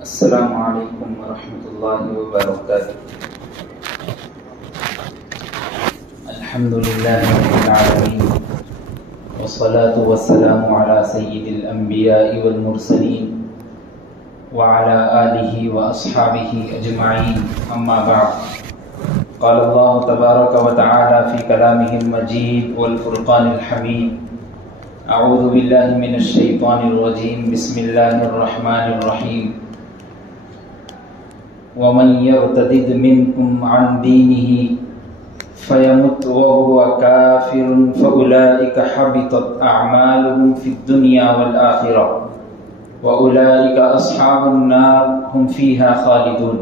السلام علیکم ورحمۃ اللہ وبرکاتہ۔ الحمد للہ رب العالمین والصلاة والسلام علی سید الانبیاء والمرسلین وعلی آلہ واصحابہ اجمعین، اما بعد، قال اللہ تبارک وتعالی فی کلامہ المجید والفرقان الحمید، اعوذ باللہ من الشیطان الرجیم، بسم اللہ الرحمن الرحیم۔ ومن يرتد منكم عن دينه فيمت وهو كافر فأولئك حبطت أعمالهم في الدنيا والآخرة وأولئك أصحاب النار هم فيها خالدون۔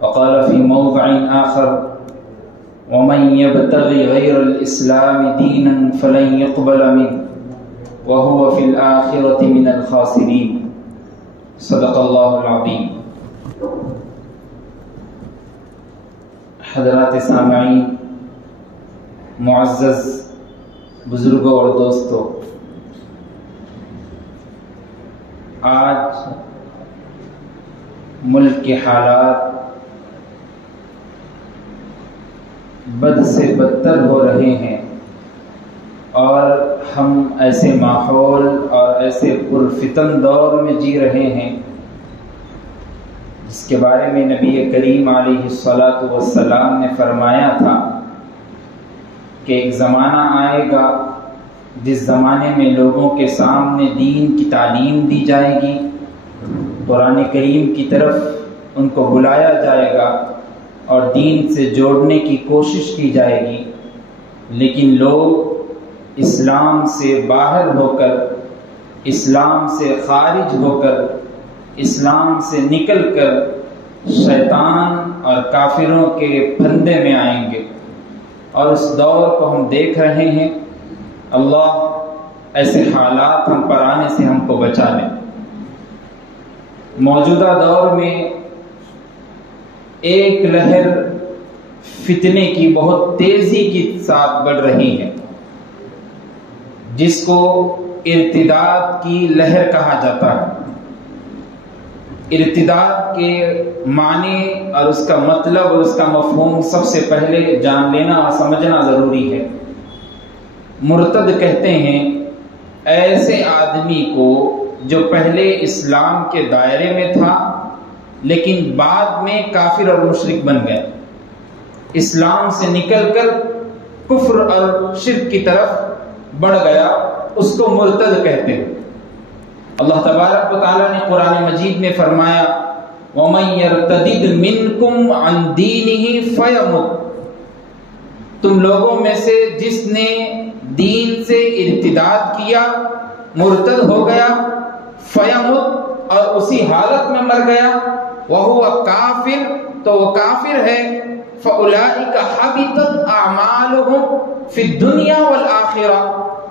وقال في موضع آخر: ومن يبتغي غير الإسلام دينا فلن يقبل منه وهو في الآخرة من الخاسرين۔ صدق الله العظيم۔ حضرات سامعین، معزز بزرگوں اور دوستوں، آج ملک کے حالات بد سے بدتر ہو رہے ہیں اور ہم ایسے ماحول اور ایسے پرفتن دور میں جی رہے ہیں جس کے بارے میں نبی کریم علیہ الصلاۃ والسلام نے فرمایا تھا کہ ایک زمانہ آئے گا جس زمانے میں لوگوں کے سامنے دین کی تعلیم دی جائے گی، قرآن کریم کی طرف ان کو بلایا جائے گا اور دین سے جوڑنے کی کوشش کی جائے گی، لیکن لوگ اسلام سے باہر ہو کر، اسلام سے خارج ہو کر، اسلام سے نکل کر شیطان اور کافروں کے پھندے میں آئیں گے، اور اس دور کو ہم دیکھ رہے ہیں۔ اللہ ایسے حالات ہم پر آنے سے ہم کو بچا لے۔ موجودہ دور میں ایک لہر فتنے کی بہت تیزی کے ساتھ بڑھ رہی ہے، جس کو ارتداد کی لہر کہا جاتا ہے۔ ارتداد کے معنی اور اس کا مطلب اور اس کا مفہوم سب سے پہلے جان لینا اور سمجھنا ضروری ہے۔ مرتد کہتے ہیں ایسے آدمی کو جو پہلے اسلام کے دائرے میں تھا لیکن بعد میں کافر اور مشرک بن گیا، اسلام سے نکل کر کفر اور شرک کی طرف بڑھ گیا، اس کو مرتد کہتے ہیں۔ اللہ تبارک و تعالیٰ نے قرآن مجید میں فرمایا: وَمَن يَرْتَدِدْ مِنْكُمْ عَنْ دِينِهِ فَيَمُتْ، تم لوگوں میں سے جس نے دین سے ارتداد کیا، مرتد ہو گیا، فَيَمُتْ، اور اسی حالت میں مر گیا، وَهُوَ كَافِرٌ، تو وہ کافر ہے، فَأُولَئِكَ حَبِطَتْ أَعْمَالُهُمْ فِي الدُّنْيَا وَالْآخِرَةِ،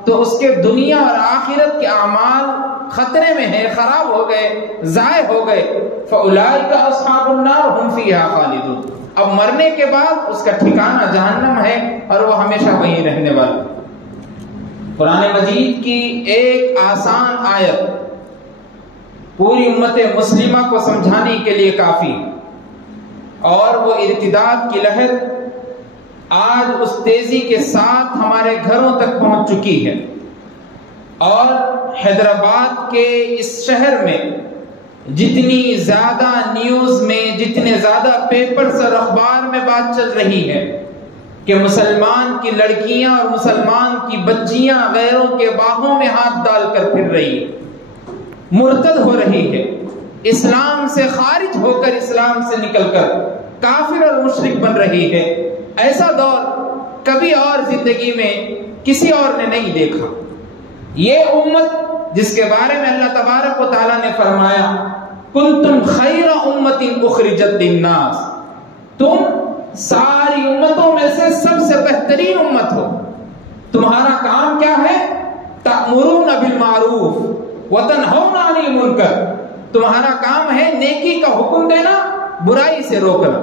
تو اس کے دنیا اور آخرت کے اعمال خطرے میں ہیں، خراب ہو گئے، ضائع ہو گئے۔ فَأُولَئِكَ أَصْحَابُ النَّارِ هُمْ فِيهَا خَالِدُونَ، اب مرنے کے بعد اس کا ٹھکانہ جہنم ہے اور وہ ہمیشہ وہیں رہنے والا۔ قرآن مجید کی ایک آسان آیت پوری امت مسلمہ کو سمجھانے کے لیے کافی، اور وہ ارتداد کی لہر آج اس تیزی کے ساتھ ہمارے گھروں تک پہنچ چکی ہے، اور حیدرآباد کے اس شہر میں جتنی زیادہ نیوز میں، جتنے زیادہ پیپرز اور اخبار میں بات چل رہی ہے کہ مسلمان کی لڑکیاں اور مسلمان کی بچیاں غیروں کے باغوں میں ہاتھ ڈال کر پھر رہی ہے، مرتد ہو رہی ہے، اسلام سے خارج ہو کر، اسلام سے نکل کر کافر اور مشرک بن رہی ہے، ایسا دور کبھی اور زندگی میں کسی اور نے نہیں دیکھا۔ یہ امت جس کے بارے میں اللہ تبارک و تعالیٰ نے فرمایا: کنتم خیر امت اخرجت للناس، تم ساری امتوں میں سے سب سے بہترین امت ہو، تمہارا کام کیا ہے؟ تأمرون بالمعروف وتنہون عن المنکر، تمہارا کام ہے نیکی کا حکم دینا، برائی سے روکنا۔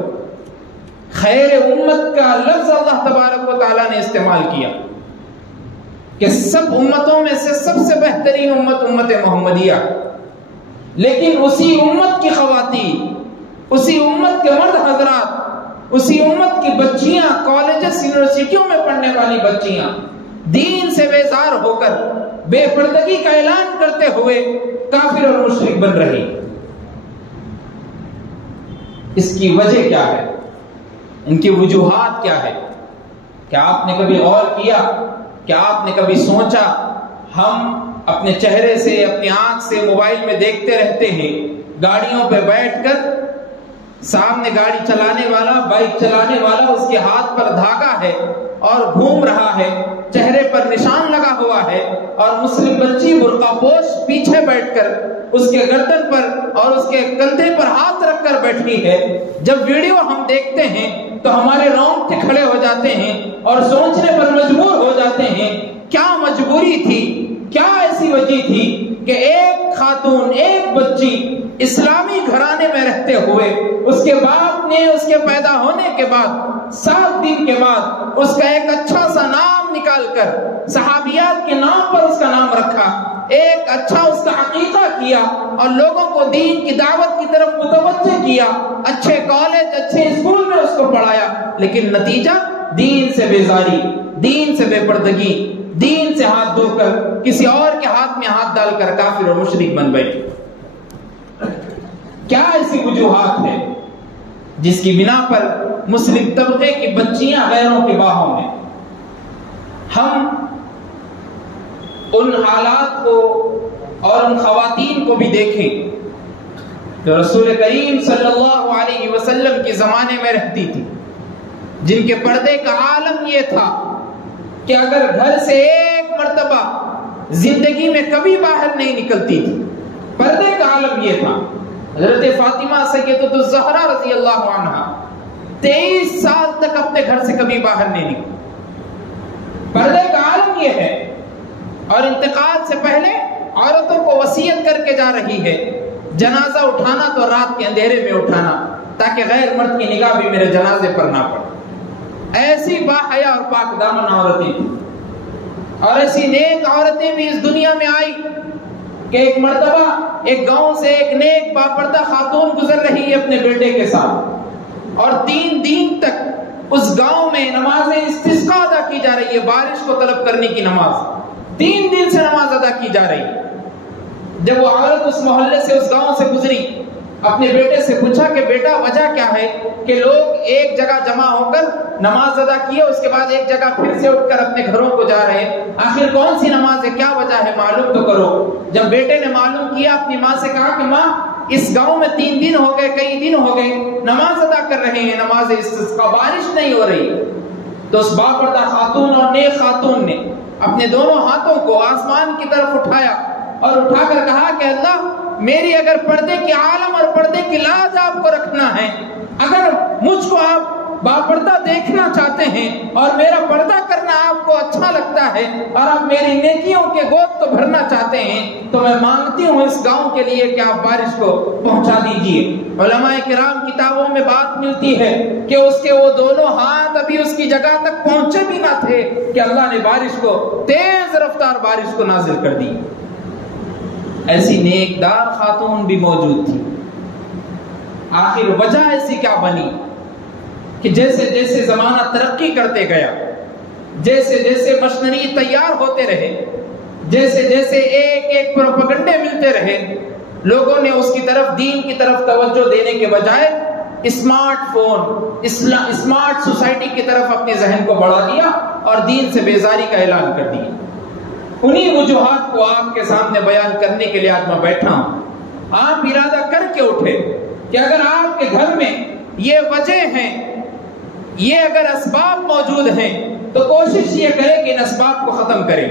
خیر امت کا لفظ اللہ تبارک و تعالیٰ نے استعمال کیا کہ سب امتوں میں سے سب سے بہترین امت امت محمدیہ، لیکن اسی امت کی خواتین، اسی امت کے مرد حضرات، اسی امت کی بچیاں، کالجز یونیورسٹیوں میں پڑھنے والی بچیاں دین سے بیزار ہو کر بے پردگی کا اعلان کرتے ہوئے کافر اور مشرک بن رہی۔ اس کی وجہ کیا ہے؟ ان کی وجوہات کیا ہے؟ کیا آپ نے کبھی غور کیا؟ کیا آپ نے کبھی سوچا؟ ہم اپنے چہرے سے، اپنی آنکھ سے موبائل میں دیکھتے رہتے ہیں، گاڑیوں پہ بیٹھ کر سامنے گاڑی چلانے والا، بائک چلانے والا، اس کے ہاتھ پر دھاگا ہے اور گھوم رہا ہے، چہرے پر نشان لگا ہوا ہے، اور مسلم بچی برقع پوش پیچھے بیٹھ کر اس کے گردن پر اور اس کے کندھے پر ہاتھ رکھ کر بیٹھی ہے۔ جب ویڈیو ہم دیکھتے ہیں تو ہمارے رونگٹے کھڑے ہو جاتے ہیں اور سوچنے پر مجبور ہو جاتے ہیں، کیا مجبوری تھی، کیا ایسی وجہ تھی کہ ایک خاتون، ایک بچی اسلامی گھرانے میں رہتے ہوئے اس کے باپ نے اس کے پیدا ہونے کے بعد 7 دن کے بعد اس کا ایک اچھا سا نام نکال کر صحابیات کے نام پر اس کا نام رکھا، ایک اچھا اس کا عقیقہ کیا اور لوگوں کو دین کی دعوت کی طرف متوجہ کیا، اچھے کالج، اچھے اسکول میں اس کو پڑھایا، لیکن نتیجہ دین سے بیزاری، دین سے بے پردگی، دین سے ہاتھ دھو کر کسی اور کے ہاتھ میں ہاتھ ڈال کر کافر اور مشرک بن بیٹھے۔ کیا ایسی وجوہات ہیں جس کی بنا پر مسلم طبقے کی بچیاں غیروں کے باہوں میں؟ ہم ان حالات کو اور ان خواتین کو بھی دیکھیں جو رسول کریم صلی اللہ علیہ وسلم کے زمانے میں رہتی تھی، جن کے پردے کا عالم یہ تھا کہ اگر گھر سے ایک مرتبہ زندگی میں کبھی باہر نہیں نکلتی تھی، پردے کا عالم یہ تھا۔ حضرت فاطمہ سیدۃ الزہرا رضی اللہ عنہا 23 سال تک اپنے گھر سے کبھی باہر نہیں نکلی۔ پردے کا عالم یہ ہے، اور انتقال سے پہلے عورتوں کو وصیت کر کے جا رہی ہے، جنازہ اٹھانا تو رات کے اندھیرے میں اٹھانا تاکہ غیر مرد کی نگاہ بھی میرے جنازے پر نہ پڑے۔ ایسی باحیا اور پاک دامن عورتیں تھیں، اور ایسی نیک عورتیں بھی اس دنیا میں آئی کہ ایک مرتبہ ایک گاؤں سے ایک نیک باپردہ خاتون گزر رہی ہے اپنے بیٹے کے ساتھ، اور 3 دن تک اس گاؤں میں نماز استسقاء ادا کی جا رہی ہے، بارش کو طلب کرنے کی نماز 3 دن سے نماز ادا کی جا رہی ہے۔ جب وہ عورت اس محلے سے، اس گاؤں سے گزری، اپنے بیٹے سے پوچھا کہ بیٹا وجہ کیا ہے کہ لوگ ایک جگہ جمع ہو کر نماز ادا کیے، اس کے بعد ایک جگہ پھر سے اٹھ کر اپنے گھروں کو جا رہے ہیں، آخر کون سی نماز ہے، کیا وجہ ہے، معلوم تو کرو۔ جب بیٹے نے معلوم کیا، اپنی ماں سے کہا کہ ماں اس گاؤں میں 3 دن ہو گئے، کئی دن ہو گئے نماز ادا کر رہے ہیں، نماز استسقاء، بارش نہیں ہو رہی۔ تو اس باپردہ خاتون اور نیک خاتون نے اپنے دونوں ہاتھوں کو آسمان کی طرف اٹھایا اور اٹھا کر کہا کہ اللہ، میری اگر پردے کی عالم اور پردے کی لاج آپ کو رکھنا ہے، اگر مجھ کو آپ باپردہ دیکھنا چاہتے ہیں اور میرا پردہ کرنا آپ کو اچھا لگتا ہے اور آپ میری نیکیوں کے گود کو بھرنا چاہتے ہیں، تو میں مانگتی ہوں اس گاؤں کے لیے کہ آپ بارش کو پہنچا دیجئے۔ علماء کرام کتابوں میں بات ملتی ہے کہ اس کے وہ دونوں ہاتھ ابھی اس کی جگہ تک پہنچے بھی نہ تھے کہ اللہ نے بارش کو، تیز رفتار بارش کو نازل کر دی۔ ایسی نیکدار خاتون بھی موجود تھی۔ آخر وجہ ایسی کیا بنی کہ جیسے جیسے زمانہ ترقی کرتے گیا، جیسے جیسے مشنری تیار ہوتے رہے، جیسے جیسے ایک ایک پروپیگنڈے ملتے رہے، لوگوں نے اس کی طرف، دین کی طرف توجہ دینے کے بجائے اسمارٹ فون، اسمارٹ سوسائٹی کی طرف اپنے ذہن کو بڑھا دیا اور دین سے بیزاری کا اعلان کر دیا۔ انہی وجوہات کو آپ کے سامنے بیان کرنے کے لیے آج میں بیٹھا ہوں۔ آپ ارادہ کر کے اٹھے کہ اگر آپ کے گھر میں یہ وجہ ہیں، یہ اگر اسباب موجود ہیں، تو کوشش یہ کریں کہ ان اسباب کو ختم کریں۔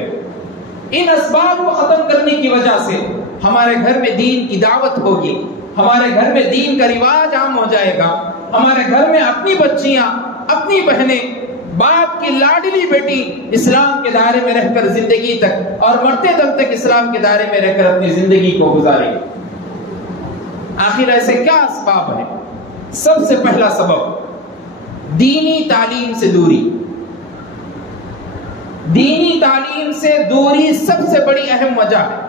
ان اسباب کو ختم کرنے کی وجہ سے ہمارے گھر میں دین کی دعوت ہوگی، ہمارے گھر میں دین کا رواج عام ہو جائے گا، ہمارے گھر میں اپنی بچیاں، اپنی بہنیں، باپ کی لاڈلی بیٹی اسلام کے دائرے میں رہ کر زندگی تک اور مرتے دم تک اسلام کے دائرے میں رہ کر اپنی زندگی کو گزارے۔ آخر ایسے کیا اسباب ہیں؟ سب سے پہلا سبب دینی تعلیم سے دوری۔ دینی تعلیم سے دوری سب سے بڑی اہم وجہ ہے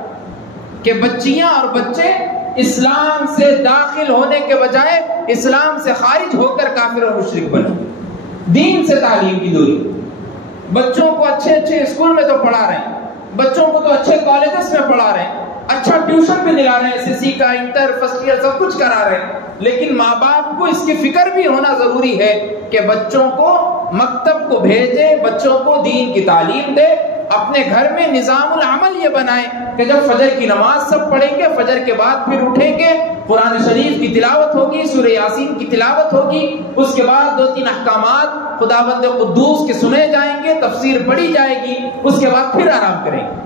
کہ بچیاں اور بچے اسلام سے داخل ہونے کے بجائے اسلام سے خارج ہو کر کافر اور مشرک بنے. دین سے تعلیم کی دوری. بچوں کو اچھے اچھے اسکول میں تو پڑھا رہے ہیں, بچوں کو تو اچھے کالجز میں پڑھا رہے ہیں, اچھا ٹیوشن بھی دلا رہے ہیں, SSC کا, انٹر, فرسٹ ایئر سب کچھ کرا رہے ہیں, لیکن ماں باپ کو اس کی فکر بھی ہونا ضروری ہے کہ بچوں کو مکتب کو بھیجے, بچوں کو دین کی تعلیم دے. اپنے گھر میں نظام العمل یہ بنائیں کہ جب فجر کی نماز سب پڑھیں گے, فجر کے بعد پھر اٹھیں گے, قرآن شریف کی تلاوت ہوگی, سورہ یاسین کی تلاوت ہوگی, اس کے بعد 2-3 احکامات خداوند قدوس کے سنے جائیں گے, تفسیر پڑھی جائے گی, اس کے بعد پھر آرام کریں گے.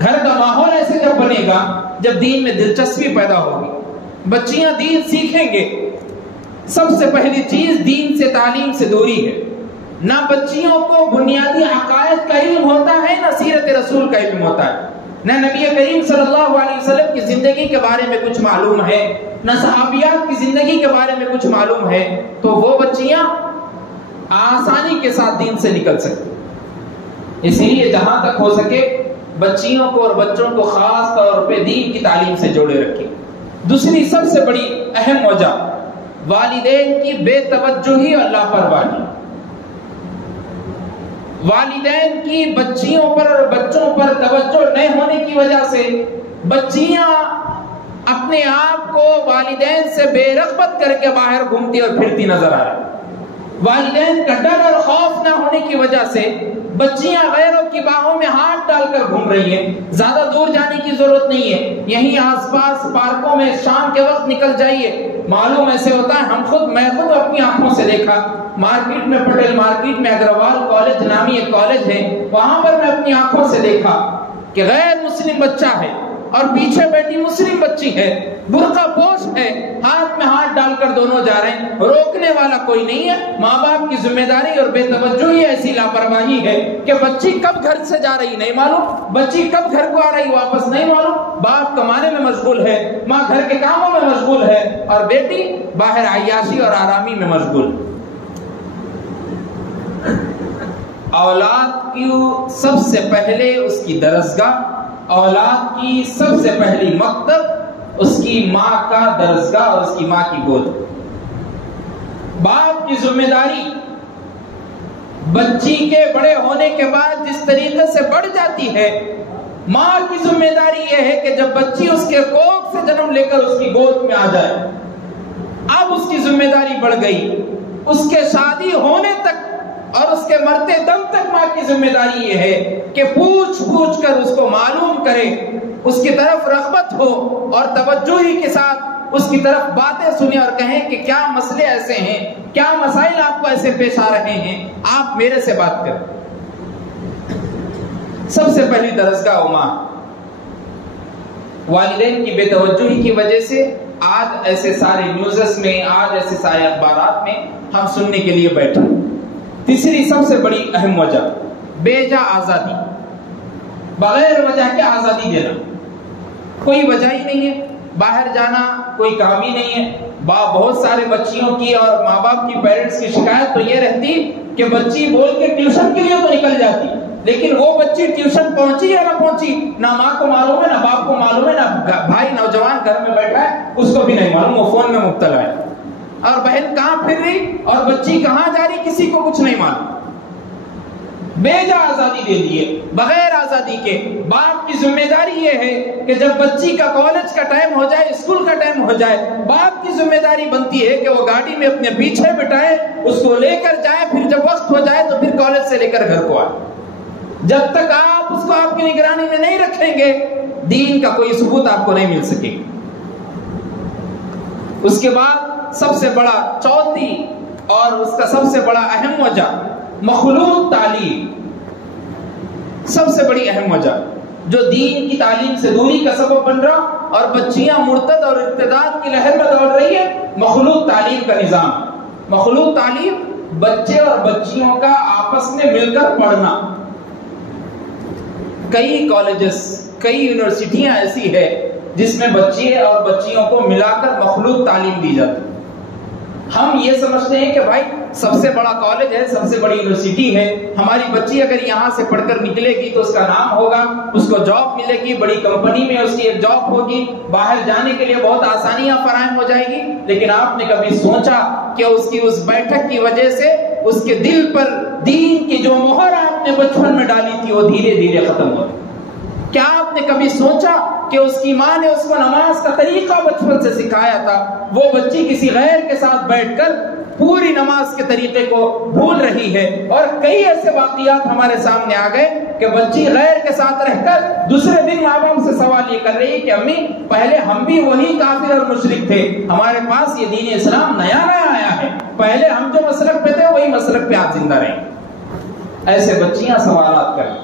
گھر کا ماحول ایسے جب بنے گا جب دین میں دلچسپی پیدا ہوگی, بچیاں دین سیکھیں گے. سب سے پہلی چیز دین سے تعلیم سے دوری ہے. نہ بچیوں کو بنیادی عقائد کا علم ہوتا ہے, نہ سیرت رسول کا علم ہوتا ہے, نہ نبی کریم صلی اللہ علیہ وسلم کی زندگی کے بارے میں کچھ معلوم ہے, نہ صحابیات کی زندگی کے بارے میں کچھ معلوم ہے. تو وہ بچیاں آسانی کے ساتھ دین سے نکل سکتی. اسی لیے جہاں تک ہو سکے بچیوں کو اور بچوں کو خاص طور پہ دین کی تعلیم سے جوڑے رکھیں. دوسری سب سے بڑی اہم وجہ والدین کی بے توجہی اور لاپرواہی. والدین کی بچیوں پر اور بچوں پر توجہ نہیں ہونے کی وجہ سے بچیاں اپنے آپ کو والدین سے بے رغبت کر کے باہر گھومتی اور پھرتی نظر آ رہی. والدین کا ڈر اور خوف نہ ہونے کی وجہ سے بچیاں غیروں کی باہوں میں ہاتھ ڈال کر گھوم رہی ہیں. زیادہ دور جانے کی ضرورت نہیں ہے, یہیں آس پاس پارکوں میں شام کے وقت نکل جائیے. معلوم ایسے ہوتا ہے, میں خود اپنی آنکھوں سے دیکھا, مارکیٹ میں, پٹیل مارکیٹ میں اگروال کالج نامی ایک کالج ہے, وہاں پر میں اپنی آنکھوں سے دیکھا کہ غیر مسلم بچہ ہے اور پیچھے بیٹھی مسلم بچی ہے, برقع پوش ہے, ہاتھ میں ہاتھ ڈال کر دونوں جا رہے ہیں, روکنے والا کوئی نہیں ہے. ماں باپ کی ذمہ داری اور بے توجہی ایسی لاپرواہی ہے کہ بچی کب گھر سے جا رہی نہیں معلوم, بچی کب گھر کو آ رہی واپس نہیں معلوم. باپ کمانے میں مشغول ہے, ماں گھر کے کاموں میں مشغول ہے, اور بیٹی باہر عیاشی اور آرامی میں مشغول. اولاد کی سب سے پہلے اس کی درسگاہ, اولاد کی سب سے پہلی مکتب اس کی ماں کا درسگاہ اور اس کی ماں کی گود. باپ کی ذمہ داری بچی کے بڑے ہونے کے بعد جس طریقے سے بڑھ جاتی ہے, ماں کی ذمہ داری یہ ہے کہ جب بچی اس کے کوکھ سے جنم لے کر اس کی گود میں آ جائے, اب اس کی ذمہ داری بڑھ گئی. اس کے شادی ہونے تک اور اس کے مرتے دم تک ماں کی ذمہ داری یہ ہے کہ پوچھ پوچھ کر اس کو معلوم کرے, اس کی طرف رغبت ہو اور توجہی کے ساتھ اس کی طرف باتیں سنیں اور کہیں کہ کیا مسئلے ایسے ہیں, کیا مسائل آپ کو ایسے پیش آ رہے ہیں, آپ میرے سے بات کریں. سب سے پہلی درسگاہ ماں. والدین کی بے توجہی کی وجہ سے آج ایسے سارے نیوزز میں, آج ایسے سارے اخبارات میں ہم سننے کے لیے بیٹھے. تیسری سب سے بڑی اہم وجہ بے جا آزادی, بغیر وجہ کے آزادی دینا. کوئی وجہ ہی نہیں ہے, باہر جانا کوئی کام ہی نہیں ہے. بہت سارے بچیوں کی اور ماں باپ کی, پیرنٹس کی شکایت تو یہ رہتی کہ بچی بول کے ٹیوشن کے لیے تو نکل جاتی, لیکن وہ بچی ٹیوشن پہنچی یا نہ پہنچی نہ ماں کو معلوم ہے, نہ باپ کو معلوم ہے, نہ بھائی نوجوان گھر میں بیٹھا ہے اس کو بھی نہیں معلوم, وہ فون میں مبتلا ہے. اور بہن کہاں پھر رہی اور بچی کہاں جا رہی کسی کو کچھ نہیں معلوم. بے جا آزادی دے دیے بغیر آزادی کے. باپ کی ذمہ داری یہ ہے کہ جب بچی کا کالج کا ٹائم ہو جائے, اسکول کا ٹائم ہو جائے, باپ کی ذمہ داری بنتی ہے کہ وہ گاڑی میں اپنے پیچھے بٹھائے, اس کو لے کر جائے, پھر جب وقت ہو جائے تو پھر کالج سے لے کر گھر کو آئے. جب تک آپ اس کو آپ کی نگرانی میں نہیں رکھیں گے دین کا کوئی ثبوت آپ کو نہیں مل سکے. اس کے بعد سب سے بڑا چوتھی اور اس کا سب سے بڑا اہم وجہ مخلوط تعلیم. سب سے بڑی اہم وجہ جو دین کی تعلیم سے دوری کا سبب بن رہا اور بچیاں مرتد اور ارتداد کی لہر میں دوڑ رہی ہے, مخلوط تعلیم کا نظام. مخلوط تعلیم بچے اور بچیوں کا آپس میں مل کر پڑھنا. کئی کالجز, کئی یونیورسٹیاں ایسی ہے جس میں بچے اور بچیوں کو ملا کر مخلوط تعلیم دی جاتی. ہم یہ سمجھتے ہیں کہ بھائی سب سے بڑا کالج ہے، سب سے بڑی یونیورسٹی ہے، ہماری بچی اگر یہاں سے پڑھ کر نکلے گی تو اس کا نام ہوگا، اس کو جاب ملے گی، بڑی کمپنی میں اس کی ایک جاب ہوگی، باہر جانے کے لیے بہت آسانیاں فراہم ہو جائے گی. لیکن آپ نے کبھی سوچا کہ اس کی اس بیٹھک کی وجہ سے اس کے دل پر دین کی جو مہر آپ نے بچپن میں ڈالی تھی وہ دھیرے دھیرے ختم ہو گئی؟ کیا آپ نے کبھی سوچا کہ اس کی ماں نے اس کو نماز کا طریقہ بچپن سے سکھایا تھا، وہ بچی کسی غیر کے ساتھ بیٹھ کر پوری نماز کے طریقے کو بھول رہی ہے؟ اور کئی ایسے واقعات ہمارے سامنے آ گئے کہ بچی غیر کے ساتھ رہ کر دوسرے دن ماں باپ سے سوال یہ کر رہی ہے کہ امی پہلے ہم بھی وہی کافر اور مشرک تھے، ہمارے پاس یہ دین اسلام نیا نیا آیا ہے، پہلے ہم جو مسلک پہ تھے وہی مسلک پہ آپ زندہ رہیں. ایسے بچیاں سوالات کریں.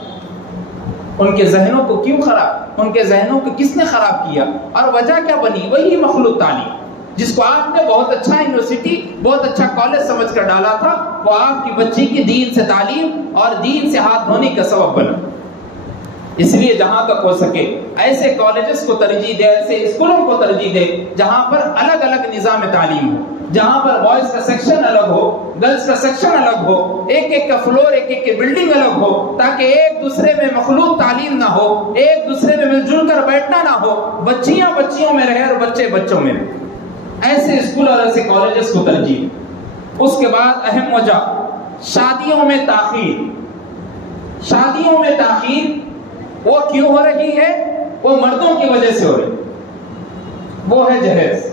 ان کے ذہنوں کو کیوں خراب، ان کے ذہنوں کو کس نے خراب کیا، اور وجہ کیا بنی؟ وہی مخلوق تعلیم جس کو آپ نے بہت اچھا یونیورسٹی، بہت اچھا کالج سمجھ کر ڈالا تھا، وہ آپ کی بچی کی دین سے تعلیم اور دین سے ہاتھ دھونے کا سبب بنا. اس لیے جہاں تک ہو سکے ایسے کالجز کو ترجیح دے، ایسے اسکولوں کو ترجیح دے جہاں پر الگ الگ نظام تعلیم ہو، جہاں پر بوائز کا سیکشن الگ ہو، گرلز کا سیکشن الگ ہو، ایک ایک کا فلور، ایک ایک کی بلڈنگ الگ ہو، تاکہ ایک دوسرے میں مخلوط تعلیم نہ ہو، ایک دوسرے میں مل جل کر بیٹھنا نہ ہو، بچیاں بچیوں میں رہے اور بچے بچوں میں رہے. ایسے اسکول اور ایسے کالجز کو ترجیح. اس کے بعد اہم وجہ شادیوں میں تاخیر. شادیوں میں تاخیر وہ کیوں ہو رہی ہے؟ وہ مردوں کی وجہ سے ہو رہی. وہ ہے جہیز.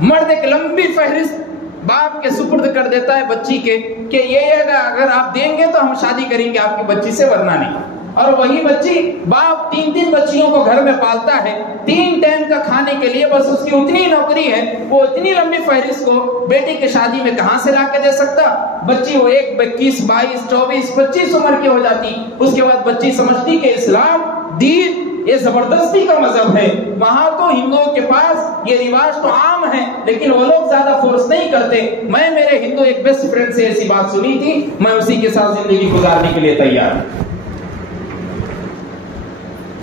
مرد ایک لمبی فہرست باپ کے سپرد کر دیتا ہے بچی کے کہ یہ اگر آپ دیں گے تو ہم شادی کریں گے آپ کی بچی سے، ورنہ نہیں. اور وہی بچی باپ 3 بچیوں کو گھر میں پالتا ہے، 3 ٹائم کا کھانے کے لیے بس اس کی اتنی نوکری ہے، وہ اتنی لمبی فہرست کو بیٹی کی شادی میں کہاں سے لا کے دے سکتا؟ بچی وہ 21 22 24 25 عمر کی ہو جاتی. اس کے بعد بچی سمجھتی کہ اسلام دین یہ زبردستی کا مذہب ہے. وہاں تو ہندوؤں کے پاس یہ رواج تو عام ہے لیکن وہ لوگ زیادہ فورس نہیں کرتے. میں میرے ہندو ایک بیسٹ فرینڈ سے ایسی بات سنی تھی، میں اسی کے ساتھ زندگی گزارنے کے لیے تیار ہوں.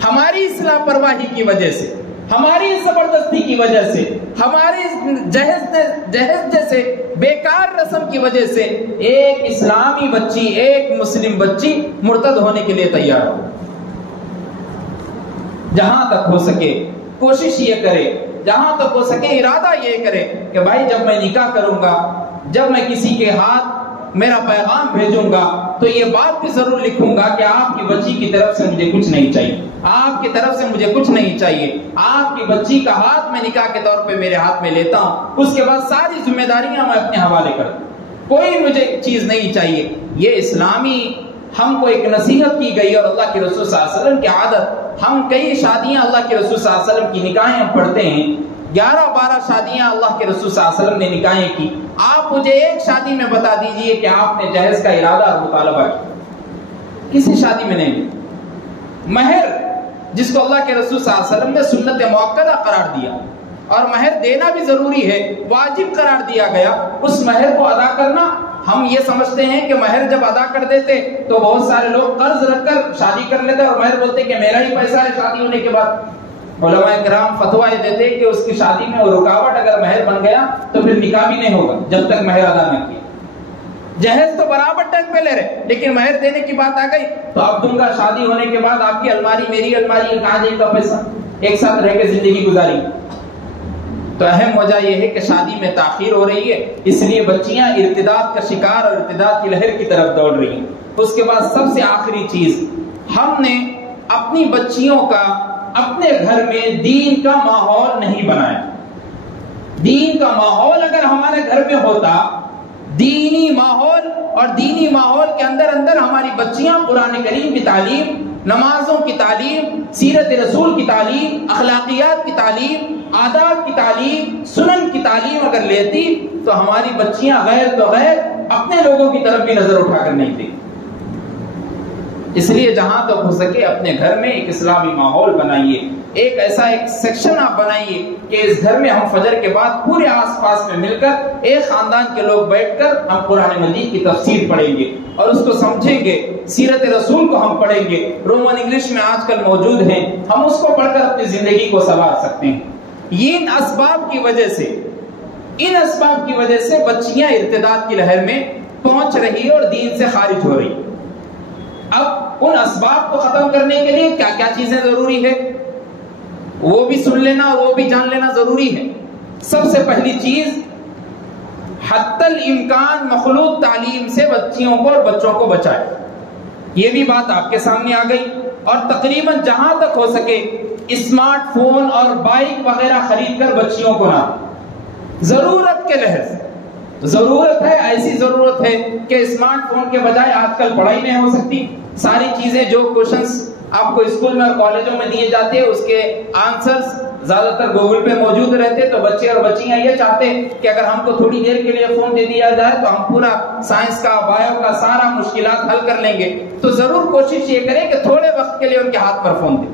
ہماری اس لاپرواہی کی وجہ سے، ہماری زبردستی کی وجہ سے، ہماری جہیز جیسے بیکار رسم کی وجہ سے ایک اسلامی بچی، ایک مسلم بچی مرتد ہونے کے لیے تیار ہو. جہاں تک ہو سکے کوشش یہ کرے، جہاں تک ہو سکے ارادہ یہ کرے کہ بھائی جب میں نکاح کروں گا، جب میں کسی کے ہاتھ میرا پیغام بھیجوں گا تو یہ بات بھی ضرور لکھوں گا کہ آپ کی بچی کی طرف سے مجھے کچھ نہیں چاہیے، آپ کی طرف سے مجھے کچھ نہیں چاہیے، آپ کی بچی کا ہاتھ میں نکاح کے طور پہ میرے ہاتھ میں لیتا ہوں، اس کے بعد ساری ذمہ داریاں میں اپنے حوالے کر دوں، کوئی مجھے چیز نہیں چاہیے. یہ اسلامی ہم کو ایک نصیحت کی گئی اور اللہ کے رسول صلی اللہ علیہ وسلم کی عادت. ہم کئی شادیاں اللہ کے رسول صلی اللہ علیہ وسلم کی نکاحیں ہم پڑھتے ہیں، 11-12 شادیاں اللہ کے رسول صلی اللہ علیہ وسلم نے نکاحیں کی. آپ مجھے ایک شادی میں بتا دیجئے کہ آپ نے جہیز کا ارادہ اور مطالبہ کیا. کسی شادی میں نہیں. مہر جس کو اللہ کے رسول صلی اللہ علیہ وسلم نے سنت مؤکدہ قرار دیا اور مہر دینا بھی ضروری ہے، واجب قرار دیا گیا، اس مہر کو ادا کرنا. ہم یہ سمجھتے ہیں کہ مہر جب ادا کر دیتے تو بہت سارے لوگ قرض رکھ کر شادی کر لیتے اور مہر بولتے کہ میرا ہی پیسہ ہے شادی ہونے کے بعد. علماء کرام فتویٰ یہ دیتے کہ اس کی شادی میں وہ رکاوٹ اگر مہر بن گیا تو پھر نکاح بھی نہیں ہوگا جب تک مہر ادا نہ کیا. جہیز تو برابر ٹائم پہ لے رہے لیکن مہر دینے کی بات آ گئی تو اب تم کا شادی ہونے کے بعد آپ کی الماری میری الماری، کہاں جائے گا پیسہ، ایک ساتھ رہ کے زندگی گزاری. تو اہم وجہ یہ ہے کہ شادی میں تاخیر ہو رہی ہے، اس لیے بچیاں ارتداد کا شکار اور ارتداد کی لہر کی طرف دوڑ رہی ہیں. اس کے بعد سب سے آخری چیز، ہم نے اپنی بچیوں کا اپنے گھر میں دین کا ماحول نہیں بنایا. دین کا ماحول اگر ہمارے گھر میں ہوتا، دینی ماحول، اور دینی ماحول کے اندر ہماری بچیاں قرآن کریم کی تعلیم، نمازوں کی تعلیم، سیرت رسول کی تعلیم، اخلاقیات کی تعلیم، آداب کی تعلیم، سنن کی تعلیم اگر لیتی تو ہماری بچیاں غیر تو غیر اپنے لوگوں کی طرف بھی نظر اٹھا کر نہیں تھی. اس لیے جہاں تک ہو سکے اپنے گھر میں ایک اسلامی ماحول بنائیے، ایک ایسا ایک سیکشن آپ بنائیے کہ اس گھر میں ہم فجر کے بعد پورے آس پاس میں مل کر ایک خاندان کے لوگ بیٹھ کر ہم قرآن مجید کی تفسیر پڑھیں گے اور اس کو سمجھیں گے، سیرت رسول کو ہم پڑھیں گے، رومن انگلش میں آج کل موجود ہیں، ہم اس کو پڑھ کر اپنی زندگی کو سنوار سکتے ہیں. ان اسباب کی وجہ سے ان اسباب کی وجہ سے بچیاں ارتداد کی لہر میں پہنچ رہی اور دین سے خارج ہو رہی. اب ان اسباب کو ختم کرنے کے لیے کیا کیا چیزیں ضروری ہے وہ بھی سن لینا اور وہ بھی جان لینا ضروری ہے. سب سے پہلی چیز حتی الامکان مخلوط تعلیم سے بچیوں کو اور بچوں کو بچائے. یہ بھی بات آپ کے سامنے آ گئی. اور تقریباً جہاں تک ہو سکے اسمارٹ فون اور بائک وغیرہ خرید کر بچیوں کو نہ. ضرورت کے لحاظ ضرورت ہے, ایسی ضرورت ہے کہ اسمارٹ فون کے بجائے آج کل پڑھائی نہیں ہو سکتی. ساری چیزیں جو کوشچنس آپ کو اسکول میں اور کالجوں میں دیے جاتے ہیں اس کے آنسرز زیادہ تر گوگل پہ موجود رہتے. تو بچے اور بچیاں یہ چاہتے کہ اگر ہم کو تھوڑی دیر کے لیے فون دے دیا جائے تو ہم پورا سائنس کا بایو کا سارا مشکلات حل کر لیں گے. تو ضرور کوشش یہ کریں کہ تھوڑے وقت کے لیے ان کے ہاتھ پر فون دیں,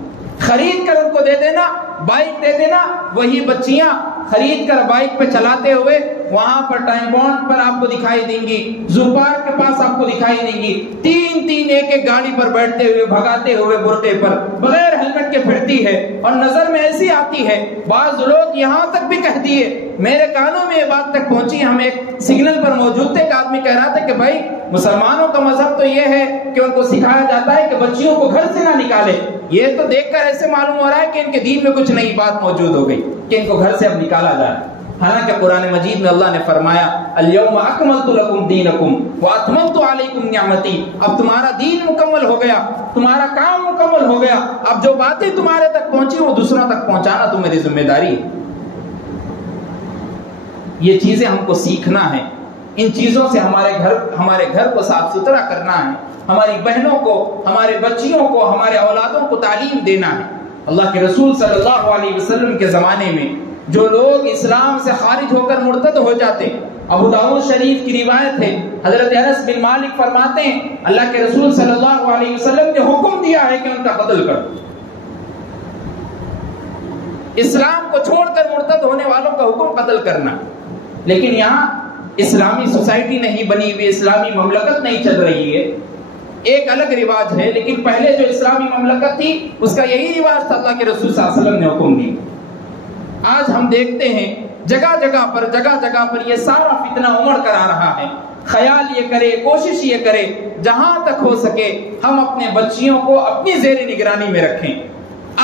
خرید کر ان کو دے دینا, بائک دے دینا. وہی بچیاں خرید کر بائک پہ چلاتے ہوئے وہاں پر ٹائم بانڈ پر آپ کو دکھائی دیں گی, زو پارک کے پاس آپ کو دکھائی دیں گی, تین تین ایک ایک گاڑی پر بیٹھتے ہوئے بھگاتے ہوئے برقعے پر بغیر ہیلمٹ کے پھرتی ہے. اور نظر میں ایسی آتی ہے, بعض لوگ یہاں تک بھی کہہ دیے, میرے کانوں میں یہ بات تک پہنچی, ہم ایک سگنل پر موجود تھے, ایک آدمی کہہ رہا تھا کہ بھائی مسلمانوں کا مذہب تو یہ ہے کہ ان کو سکھایا جاتا ہے کہ بچیوں کو گھر سے نہ نکالے. یہ تو دیکھ کر ایسے معلوم ہو رہا ہے کہ ان کے دین میں کچھ نئی بات موجود ہو گئی کہ ان کو گھر سے اب نکالا جائے. حالانکہ قرآن مجید میں اللہ نے فرمایا الیوم اکملت لکم دینکم واتممت علیکم نعمتی, اب تمہارا دین مکمل ہو گیا, تمہارا کام مکمل ہو گیا, اب جو باتیں تمہارے تک پہنچی وہ دوسروں تک پہنچانا تو میری ذمہ داری ہے. یہ چیزیں ہم کو سیکھنا ہے, ان چیزوں سے ہمارے گھر کو صاف ستھرا کرنا ہے, ہماری بہنوں کو, ہمارے بچیوں کو, ہمارے اولادوں کو تعلیم دینا ہے. اللہ کے رسول صلی اللہ علیہ وسلم کے زمانے میں جو لوگ اسلام سے خارج ہو کر مرتد ہو جاتے, ابو داؤد شریف کی روایت ہے, حضرت انس بن مالک فرماتے ہیں اللہ کے رسول صلی اللہ علیہ وسلم نے حکم دیا ہے کہ ان کا قتل کر. اسلام کو چھوڑ کر مرتد ہونے والوں کا حکم قتل کرنا. لیکن یہاں اسلامی سوسائٹی نہیں بنی ہوئی, اسلامی مملکت نہیں چل رہی ہے, ایک الگ رواج ہے. لیکن پہلے جو اسلامی مملکت تھی اس کا یہی رواج تھا, اللہ کے رسول صلی اللہ علیہ وسلم نے حکم دی. آج ہم دیکھتے ہیں جگہ جگہ پر یہ سارا فتنہ امڑ کر آ رہا ہے. خیال یہ کرے, کوشش یہ کرے جہاں تک ہو سکے ہم اپنے بچیوں کو اپنی زیر نگرانی میں رکھیں.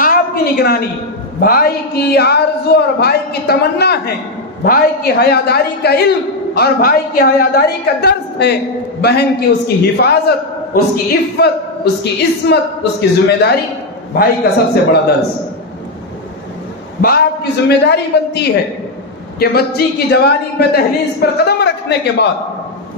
آپ کی نگرانی بھائی کی آرزو اور بھائی کی تمنا ہے, بھائی کی حیاداری کا علم اور بھائی کی حیاداری کا درس ہے, بہن کی اس کی حفاظت, اس کی عفت, اس کی عصمت, اس کی ذمہ داری بھائی کا سب سے بڑا درس. باپ کی ذمہ داری بنتی ہے کہ بچی کی جوانی پہ دہلیز پر قدم رکھنے کے بعد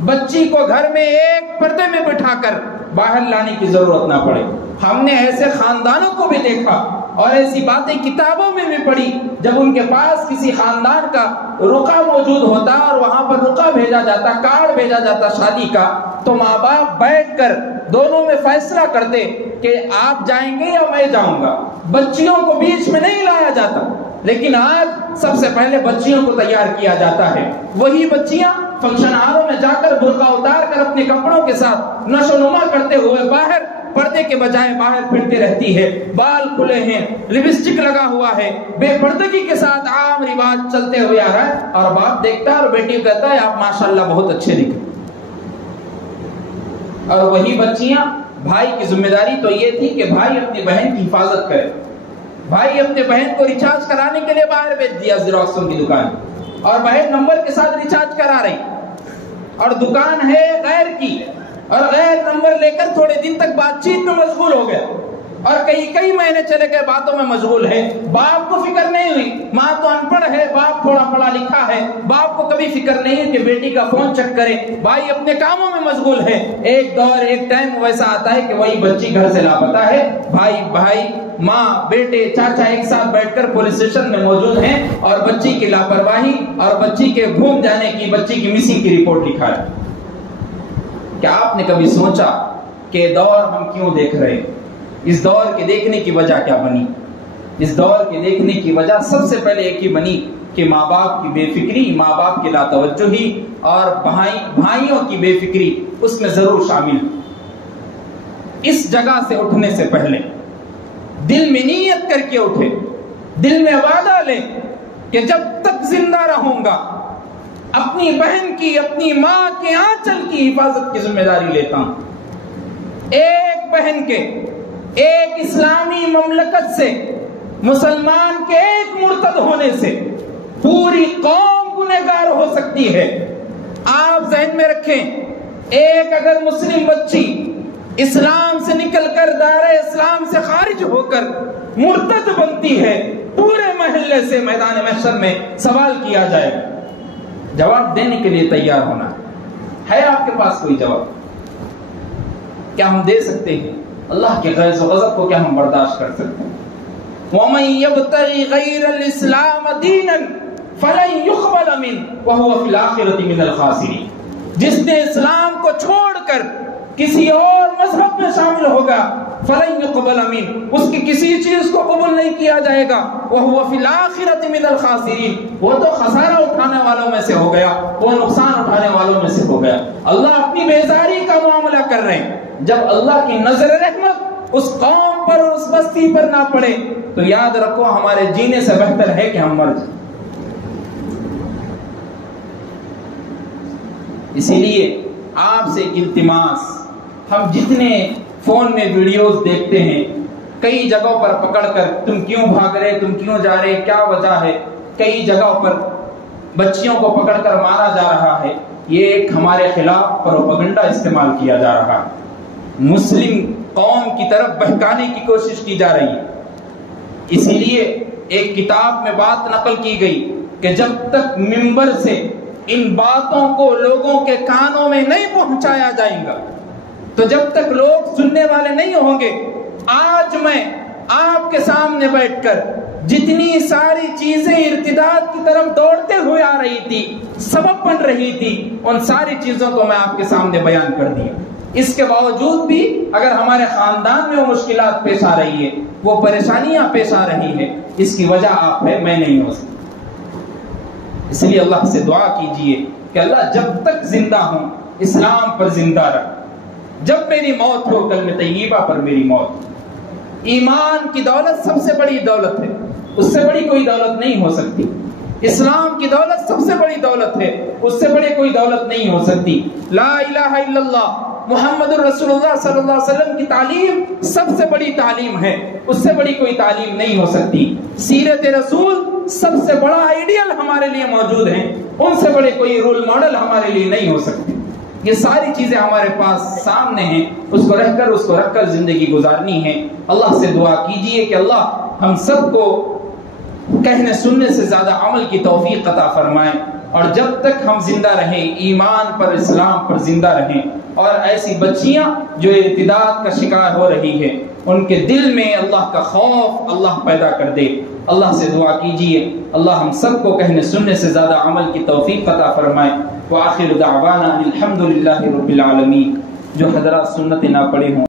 بچی کو گھر میں ایک پردے میں بٹھا کر باہر لانے کی ضرورت نہ پڑے. ہم نے ایسے خاندانوں کو بھی دیکھا اور ایسی باتیں کتابوں میں بھی پڑھی جب ان کے پاس کسی خاندان کا رقعہ موجود ہوتا اور وہاں پر رقعہ بھیجا جاتا, کارڈ بھیجا جاتا شادی کا, تو ماں باپ بیٹھ کر دونوں میں فیصلہ کرتے کہ آپ جائیں گے یا میں جاؤں گا. بچیوں کو بیچ میں نہیں لایا جاتا. لیکن آج سب سے پہلے بچیوں کو تیار کیا جاتا ہے. وہی بچیاں فنکشن ہالوں میں جا کر برقع اتار کر اپنے کپڑوں کے ساتھ نشو نما کرتے ہوئے باہر پردے کے بجائے باہر پھرتے رہتی ہے. بال کھلے ہیں, لپسٹک لگا ہوا ہے, بے پردگی کے ساتھ عام رواج چلتے ہوئے آ رہا ہے. اور باپ دیکھتا ہے اور بیٹی کہتا ہے آپ ماشاءاللہ بہت اچھے نکلے. اور وہی بچیاں, بھائی کی ذمہ داری تو یہ تھی کہ بھائی اپنی بہن کی حفاظت کرے. بھائی اپنے بہن کو ریچارج کرانے کے لیے باہر بھیج دیا زیروکسوں کی دکان, اور بہن نمبر کے ساتھ ریچارج کرا رہی, اور دکان ہے غیر کی, اور غیر نمبر لے کر تھوڑے دن تک بات چیت میں مشغول ہو گیا, اور کئی مہینے چلے گئے باتوں میں مشغول ہے. باپ کو فکر نہیں ہوئی, ماں تو ان پڑھ ہے, باپ تھوڑا پڑھا لکھا ہے, باپ کو کبھی فکر نہیں ہے کہ بیٹی کا فون چیک کرے. بھائی اپنے کاموں میں مشغول ہے. ایک دور, ایک ٹائم ویسا آتا ہے کہ وہی بچی گھر سے لاپتہ ہے. بھائی ماں, بیٹے, چاچا ایک ساتھ بیٹھ کر پولیس اسٹیشن میں موجود ہیں اور بچی کی لاپرواہی اور بچی کے گھوم جانے کی, بچی کی مسنگ کی رپورٹ لکھا ہے. کیا آپ نے کبھی سوچا کہ دور ہم کیوں دیکھ رہے ہیں؟ اس دور کے دیکھنے کی وجہ کیا بنی؟ اس دور کے دیکھنے کی وجہ سب سے پہلے ایک ہی بنی کہ ماں باپ کی بے فکری, ماں باپ کی لاتوجہی اور بھائیوں کی بے فکری اس میں ضرور شامل. اس جگہ سے اٹھنے سے پہلے دل میں نیت کر کے اٹھے, دل میں وعدہ لیں کہ جب تک زندہ رہوں گا اپنی بہن کی، اپنی ماں کے آنچل کی حفاظت کی ذمہ داری لیتا ہوں۔ ایک بہن کے، ایک اسلامی مملکت سے، مسلمان کے ایک مرتد ہونے سے پوری قوم گنہگار ہو سکتی ہے۔ آپ ذہن میں رکھیں، ایک اگر مسلم بچی اسلام سے نکل کر دائرہ اسلام سے خارج ہو کر مرتد بنتی ہے، پورے محلے سے میدان محشر میں سوال کیا جائے گا۔ جواب دینے کے لیے تیار ہونا ہے آپ کے پاس کوئی جواب؟ کیا ہم دے سکتے ہیں؟ اللہ کے غیظ و غضب کو کیا ہم برداشت کر سکتے ہیں؟ وَمَن يَبْتَغِ غَيْرَ الْإِسْلَامَ دِينًا فَلَن يُقْبَلَ مِنْهُ وَهُوَ فِي الْآخِرَةِ مِنَ الْخَاسِرِينَ۔ جس نے اسلام کو چھوڑ کر کسی اور مذہب میں شامل ہوگا، فَلَن يُقْبَلَ مِنْهُ، اس کی کسی چیز کو قبول نہیں کیا جائے گا، وَهُوَ فِي الْآخِرَةِ مِنَ الْخَاسِرِينَ، وہ تو خسارہ اٹھانے والوں میں سے ہو گیا، وہ نقصان اٹھانے والوں میں سے ہو گیا۔ اللہ اپنی بیزاری کا معاملہ کر رہے ہیں۔ جب اللہ کی نظر رحمت اس قوم پر اور اس بستی پر نہ پڑے تو یاد رکھو ہمارے جینے سے بہتر ہے کہ ہم مر جائیں۔ اسی لیے آپ سے ایک التماس، ہم جتنے فون میں ویڈیوز دیکھتے ہیں، کئی جگہوں پر پکڑ کر تم کیوں بھاگ رہے، تم کیوں جا رہے، کیا وجہ ہے، کئی جگہوں پر بچیوں کو پکڑ کر مارا جا رہا ہے، یہ ایک ہمارے خلاف پروپیگنڈا استعمال کیا جا رہا ہے، مسلم قوم کی طرف بہکانے کی کوشش کی جا رہی ہے۔ اسی لیے ایک کتاب میں بات نقل کی گئی کہ جب تک منبر سے ان باتوں کو لوگوں کے کانوں میں نہیں پہنچایا جائے گا، تو جب تک لوگ سننے والے نہیں ہوں گے، آج میں آپ کے سامنے بیٹھ کر جتنی ساری چیزیں ارتداد کی طرف دوڑتے ہوئے آ رہی تھی، سبب بن رہی تھی، ان ساری چیزوں کو میں آپ کے سامنے بیان کر دیا۔ اس کے باوجود بھی اگر ہمارے خاندان میں وہ مشکلات پیش آ رہی ہے، وہ پریشانیاں پیش آ رہی ہے، اس کی وجہ آپ ہے، میں نہیں ہو سکتا۔ اس لیے اللہ سے دعا کیجئے کہ اللہ جب تک زندہ ہوں اسلام پر زندہ رکھ، جب میری موت ہو کلمہ طیبہ پر میری موت۔ ایمان کی دولت سب سے بڑی دولت ہے، اس سے بڑی کوئی دولت نہیں ہو سکتی۔ اسلام کی دولت سب سے بڑی دولت ہے، اس سے بڑی کوئی دولت نہیں ہو سکتی۔ لا الہ الا اللہ محمد الرسول اللہ صلی اللہ علیہ وسلم کی تعلیم سب سے بڑی تعلیم ہے، اس سے بڑی کوئی تعلیم نہیں ہو سکتی۔ سیرت رسول سب سے بڑا آئیڈیل ہمارے لیے موجود ہیں، ان سے بڑے کوئی رول ماڈل ہمارے لیے نہیں ہو سکتے۔ یہ ساری چیزیں ہمارے پاس سامنے ہیں، اس کو رکھ کر زندگی گزارنی ہے۔ اللہ سے دعا کیجئے کہ اللہ ہم سب کو کہنے سننے سے زیادہ عمل کی توفیق عطا فرمائے، اور جب تک ہم زندہ رہیں ایمان پر، اسلام پر زندہ رہیں، اور ایسی بچیاں جو ارتداد کا شکار ہو رہی ہے ان کے دل میں اللہ کا خوف اللہ پیدا کر دے۔ اللہ سے دعا کیجئے اللہ ہم سب کو کہنے سننے سے زیادہ عمل کی توفیق عطا فرمائے۔ وآخر دعوانا الحمدللہ رب العالمین۔ جو حضرات سنت نہ پڑے ہوں